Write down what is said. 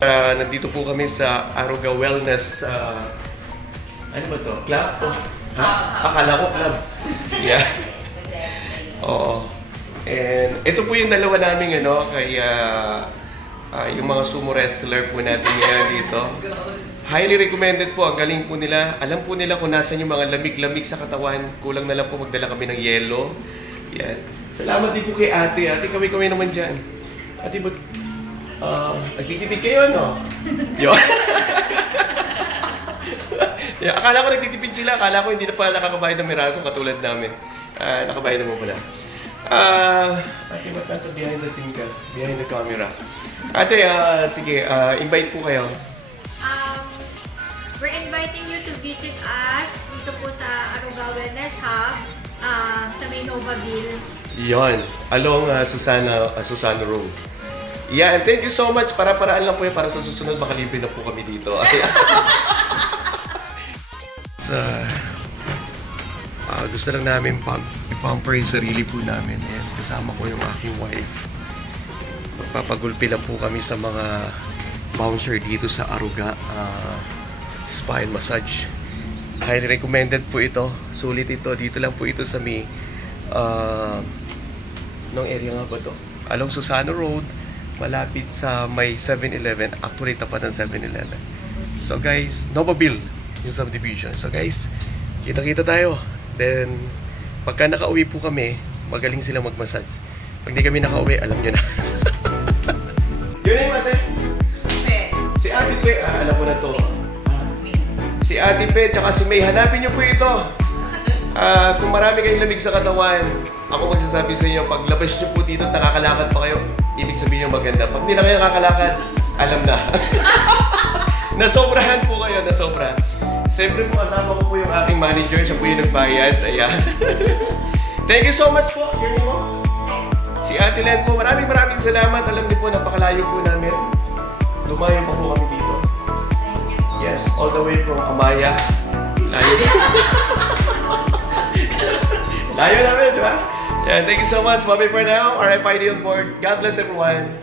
Nandito po kami sa Aruga Wellness, ano ba to? Club? Oh. Ha? Akala ko club. Yeah. Oo. And ito po yung dalawa namin, kaya yung mga sumo wrestler po natin ngayon dito. Highly recommended po, ang galing po nila. Alam po nila kung nasan yung mga lamig-lamig sa katawan. Kulang na lang po magdala kami ng yelo. Yan. Salamat din po kay ate. Ate, kami naman dyan. Ate, ba't nagtitipid kayo, no? Yun. Akala ko nagtitipid sila. Akala ko hindi na pala nakakabayad ng Mirago katulad namin. Nakabayad naman pala. Ate, ba't nasa behind the scene ka? Behind the camera. Ate, sige, invite po kayo. We're inviting you to visit us dito po sa Aruga Wellness Hub sa may Novaville. Yon, along Susana Road. Yeah, and thank you so much. Para-paraan lang po yan para sa susunod makalibre na po kami dito. Gusto lang namin i-pamper yung sarili po namin. And kasama ko yung aking wife. Magpapagulpi lang po kami sa mga bouncer dito sa Aruga Spa and Massage. Highly recommended po ito. Sulit ito. Dito lang po ito sa may nung area nga ba ito? Along Susana Road, malapit sa may 7-Eleven. Actually, tapat ng 7-Eleven. So guys, Novaville yung subdivision. So guys, kita-kita tayo. Then, pagka nakauwi po kami, magaling silang mag-massage. Pag di kami nakauwi, alam nyo na. Yun na yung ate? Si Ate Pe, alam ko na to. Si Ate Pe, tsaka si May, hanapin nyo po ito. Kung marami kayong lamig sa katawan, ako magsasabi sa inyo, pag labas nyo po dito, nakakalakad pa kayo, ibig sabihin yung maganda. Pag hindi na kayo nakakalakad, alam na. Nasobrahan po kayo, nasobra. Siyempre po, kasama ko po yung aking manager, siya po yung nagbayad. Ayan. Thank you so much po. Ganyan mo. Si Ate Len po, maraming salamat. Alam niyo po, napakalayo po namin. Lumayo pa po kami dito. Yes, all the way from Amaya. Layo. Layo namin, di ba? Yeah, thank you so much. Bye-bye for now. RFID on board. God bless everyone.